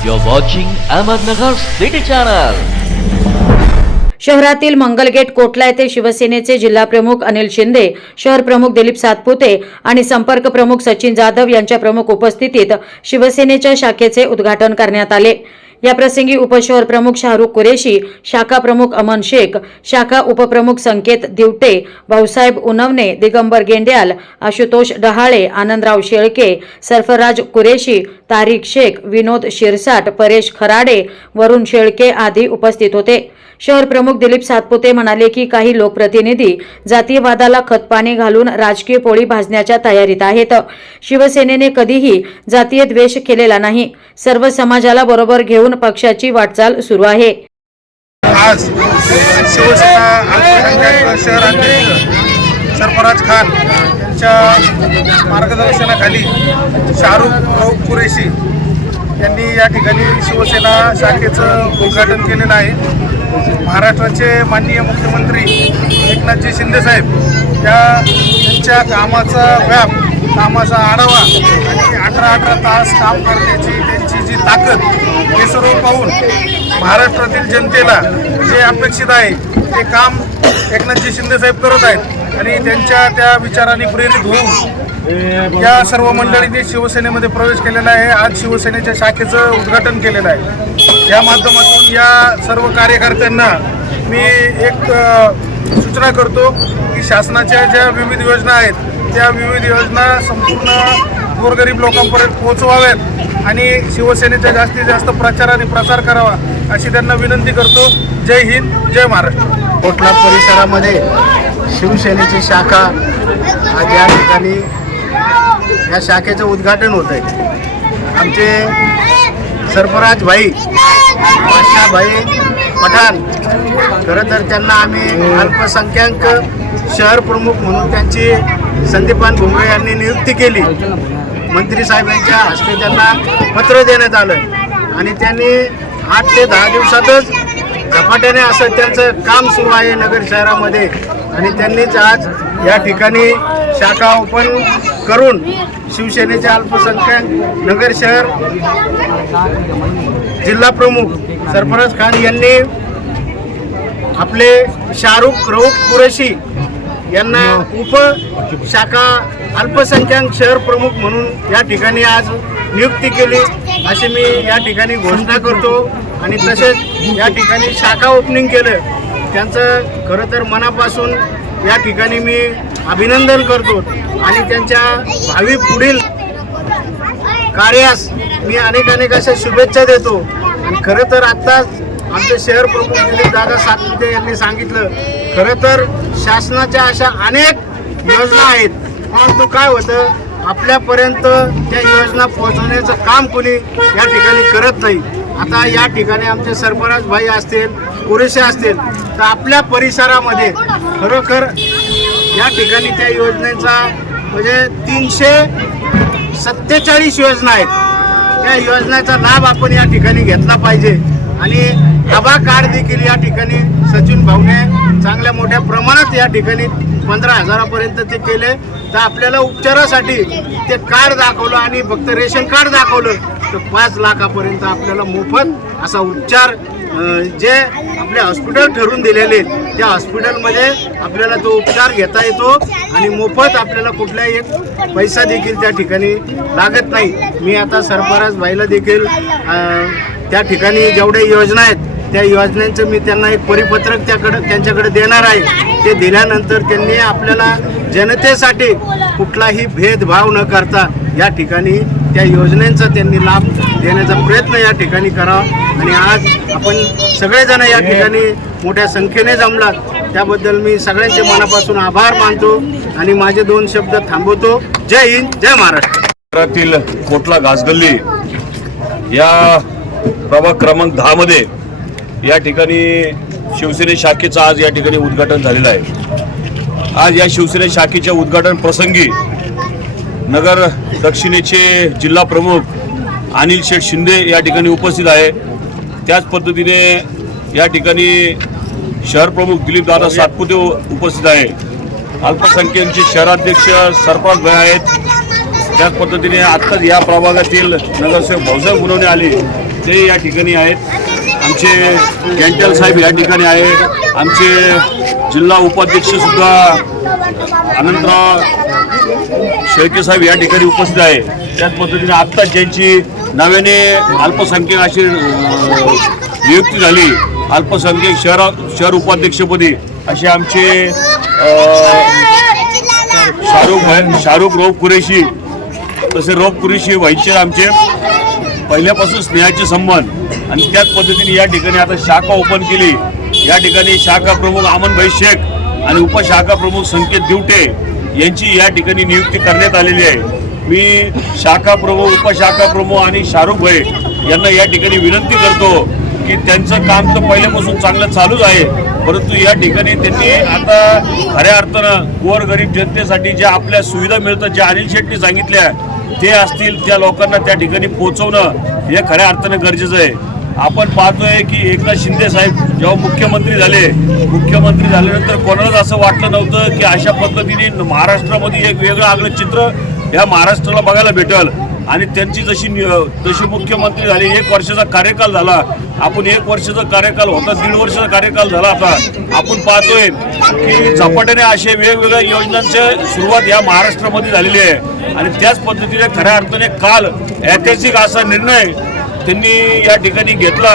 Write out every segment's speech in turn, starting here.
You're watching Ahmednagar City Channel. शहरातील मंगलगेट कोटला येथे शिवसेनेचे जिल्हाप्रमुख अनिल शिंदे शहर प्रमुख दिलीप सातपुते आणि संपर्क प्रमुख सचिन जाधव यांच्या प्रमुख उपस्थितीत शिवसेनेच्या शाखेचे उद्घाटन करण्यात आले याप्रसंगी उपशहर प्रमुख शाहरुख कुरेशी शाखा प्रमुख अमन शेख शाखा उपप्रमुख संकेत दिवटे भाऊसाहेब उनवणे दिगंबर गेंड्याल आशुतोष डहाळे आनंदराव शेळके सरफराज कुरेशी तारिक शेख विनोद शिरसाट परेश खराडे वरुण शेळके आदी उपस्थित होते. शहर प्रमुख दिलीप सातपुते म्हणाले की काही लोकप्रतिनिधी जातीयवादाला खतपाणी घालून राजकीय पोळी भाजण्याच्या तयारीत आहेत. शिवसेनेने कधीही जातीय द्वेष केलेला नाही. सर्व समाजाला बरोबर घेऊन पक्षाची वाटचाल सुरू आहे. आज शिवसेना सरफराज खान यांच्या मार्गदर्शनाखाली शाहरुख कुरेशी यांनी या ठिकाणी शिवसेना शाखेचं उद्घाटन केलेलं आहे. महाराष्ट्राचे माननीय मुख्यमंत्री एकनाथजी शिंदेसाहेब या त्यांच्या कामाचा व्याप कामाचा आढावा आणि अठरा अठरा तास काम करण्याची त्यांची जी ताकद हे सर्व पाहून महाराष्ट्रातील जनतेला जे अपेक्षित आहे ते काम एकनाथजी शिंदेसाहेब करत आहेत आणि त्यांच्या त्या विचाराने प्रेरित होऊन या सर्व मंडळींनी शिवसेनेमध्ये प्रवेश केलेला आहे. आज शिवसेनेच्या शाखेचं उद्घाटन केलेलं आहे. या माध्यमातून या सर्व कार्यकर्त्यांना मी एक सूचना करतो की शासनाच्या ज्या विविध योजना आहेत त्या विविध योजना संपूर्ण गोरगरीब लोकांपर्यंत पोहोचवाव्यात आणि शिवसेनेचा जास्तीत जास्त प्रचार आणि प्रसार करावा अशी त्यांना विनंती करतो. जय हिंद जय महाराष्ट्र. कोटला परिसरामध्ये शिवसेनेची शाखा आज या ठिकाणी या शाखेचं उद्घाटन होत आहे. आमचे सरफराज भाई भाई पठाण खरं तर त्यांना आम्ही अल्पसंख्याक शहर प्रमुख म्हणून त्यांची संदीपान भुमरे यांनी नियुक्ती केली. मंत्री साहेबांच्या हस्ते त्यांना पत्र देण्यात आलं. आणि त्यांनी आठ ते दहा दिवसातच झपाट्याने असं त्यांचं काम सुरू आहे नगर शहरामध्ये. आणि त्यांनीच आज या ठिकाणी शाखा ओपन करून शिवसेनेचे अल्पसंख्याक नगर शहर जिल्हा प्रमुख सरफराज खान यांनी आपले शाहरुख रऊफ कुरेशी यांना उप शाखा अल्पसंख्याक शहर प्रमुख म्हणून या ठिकाणी आज नियुक्ती केली. अशी मी या ठिकाणी घोषणा करतो आणि तसेच या ठिकाणी शाखा ओपनिंग केलं त्यांचं खरं तर मनापासून या ठिकाणी मी अभिनंदन करतो. आणि त्यांच्या भावी पुढील कार्यास मी अनेक अनेक अशा शुभेच्छा देतो. आणि खरं तर आत्ताच आमचे शहर प्रमुख दिलीप दादा सातपुते यांनी सांगितलं खरं तर शासनाच्या अशा अनेक योजना आहेत. परंतु काय होतं? आपल्यापर्यंत त्या योजना पोहोचवण्याचं काम कोणी या ठिकाणी करत नाही. आता या ठिकाणी आमचे सरपंच भाई असतील पुरेसे असतील तर आपल्या परिसरामध्ये खरोखर या ठिकाणी त्या योजनेचा म्हणजे तीनशे सत्तेचाळीस योजना आहेत. त्या योजनेचा लाभ आपण या ठिकाणी घेतला पाहिजे. आणि आभा कार्ड देखील या ठिकाणी सचिन भाऊने चांगल्या मोठ्या प्रमाणात या ठिकाणी पंधरा हजारापर्यंत ते केले. तर आपल्याला उपचारासाठी ते कार्ड दाखवलं आणि फक्त रेशन कार्ड दाखवलं. तर पाच लाखापर्यंत आपल्याला मोफत असा उपचार जे आपले हॉस्पिटल ठरवून दिलेले आहेत, त्या हॉस्पिटलमध्ये आपल्याला तो उपचार घेता येतो आणि मोफत आपल्याला कुठलाही एक पैसा देखील त्या ठिकाणी लागत नाही. मी आता सरफराज भाईला देखील त्या ठिकाणी जेवढ्या योजना आहेत त्या योजनांचं मी त्यांना एक परिपत्रक त्याकडं त्यांच्याकडे देणार आहे. ते दिल्यानंतर त्यांनी आपल्याला जनतेसाठी कुठलाही भेदभाव न करता या ठिकाणी त्या योजनेचा त्यांनी लाभ देण्याचा प्रयत्न या ठिकाणी करावा. आणि आज आपण सगळेजण या ठिकाणी मोठ्या संख्येने जमलात त्याबद्दल मी सगळ्यांचे मनापासून आभार मानतो आणि माझे दोन शब्द थांबवतो. जय हिंद जय महाराष्ट्र. शहरातील कोटला घासगल्ली या प्रभाग क्रमांक दहा मध्ये या ठिकाणी शिवसेने शाखेचं आज या ठिकाणी उद्घाटन झालेलं आहे. आज या शिवसेने शाखेच्या उद्घाटन प्रसंगी नगर दक्षिणेचे जिल्हा प्रमुख अनिल शेठ शिंदे या ठिकाणी उपस्थित आहे. त्याच पद्धतीने या ठिकाणी शहर प्रमुख दिलीप दादा सातपुते उपस्थित आहे. अल्पसंख्यांचे शहराध्यक्ष सरपंच भाई आहेत. त्याच पद्धतीने आत्ताच या प्रभागातील नगरसेवक भाऊसाहेब गुणवणे आले ते या ठिकाणी आहेत. आमचे कॅन्टल साहेब या ठिकाणी आहे आमचे जिल्हा उपाध्यक्ष सुद्धा अनंतराव शेळके साहेब या ठिकाणी उपस्थित आहे. त्याच पद्धतीने आत्ताच ज्यांची नव्याने अल्पसंख्याक अशी नियुक्ती झाली अल्पसंख्याक शहर शहर उपाध्यक्षपदी असे आमचे शाहरुख शाहरुख रौफ कुरेशी तसे रौफ कुरेशी व्हायचे आमचे पहिल्यापासून स्नेहाचे संबंध. आणि त्याच पद्धतीने या ठिकाणी आता शाखा ओपन केली. या ठिकाणी शाखा प्रमुख अमनभाई शेख आणि उपशाखा प्रमुख संकेत दिवटे यांची या ठिकाणी नियुक्ती करण्यात आलेली आहे. मी शाखा प्रमुख उपशाखा प्रमुख आणि शाहरुख भाई यांना या ठिकाणी विनंती करतो की त्यांचं काम तर पहिल्यापासून चांगलं चालूच आहे. परंतु या ठिकाणी त्यांनी आता खऱ्या अर्थानं गोरगरीब जनतेसाठी ज्या आपल्या सुविधा मिळतात ज्या अनिल शेट्टी सांगितल्या ते असतील त्या लोकांना त्या ठिकाणी पोहोचवणं हे खऱ्या अर्थानं गरजेचं आहे. आपण पाहतोय की एकनाथ शिंदे साहेब जेव्हा मुख्यमंत्री झाले मुख्यमंत्री झाल्यानंतर कोणालाच असं वाटलं नव्हतं की अशा पद्धतीने महाराष्ट्रामध्ये एक वेगळं आगळं चित्र या महाराष्ट्राला बघायला भेटल. आणि त्यांची जशी जशी मुख्यमंत्री झाली एक वर्षाचा कार्यकाल झाला. आपण एक वर्षाचा कार्यकाल होता दीड वर्षाचा कार्यकाल झाला आता आपण पाहतोय की झपाट्याने असे वेगवेगळ्या योजनांची सुरुवात या महाराष्ट्रामध्ये झालेली आहे. आणि त्याच पद्धतीने खऱ्या अर्थाने काल ऐतिहासिक असा निर्णय त्यांनी या ठिकाणी घेतला.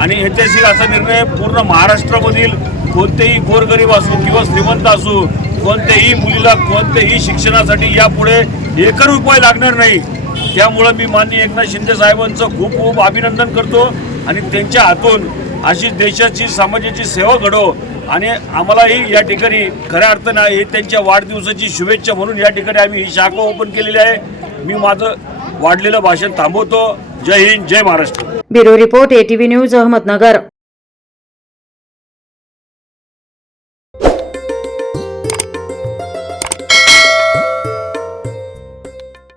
आणि ऐतिहासिक असा निर्णय पूर्ण महाराष्ट्रामधील कोणतेही गोरगरीब असो किंवा श्रीमंत असो कोणत्याही मुलीला कोणत्याही शिक्षणासाठी यापुढे एकर रुपये लागणार नाही. त्यामुळं मी माननीय एकनाथ शिंदे साहेबांचं खूप खूप अभिनंदन करतो आणि त्यांच्या हातून अशी देशाची समाजाची सेवा घडो आणि आम्हालाही या ठिकाणी खऱ्या अर्थानं हे त्यांच्या वाढदिवसाची शुभेच्छा म्हणून या ठिकाणी आम्ही ही शाखा ओपन केलेली आहे. मी माझं वाढलेलं भाषण थांबवतो. जय हिंद जय Maharashtra. Bureau report ATV news Ahmednagar.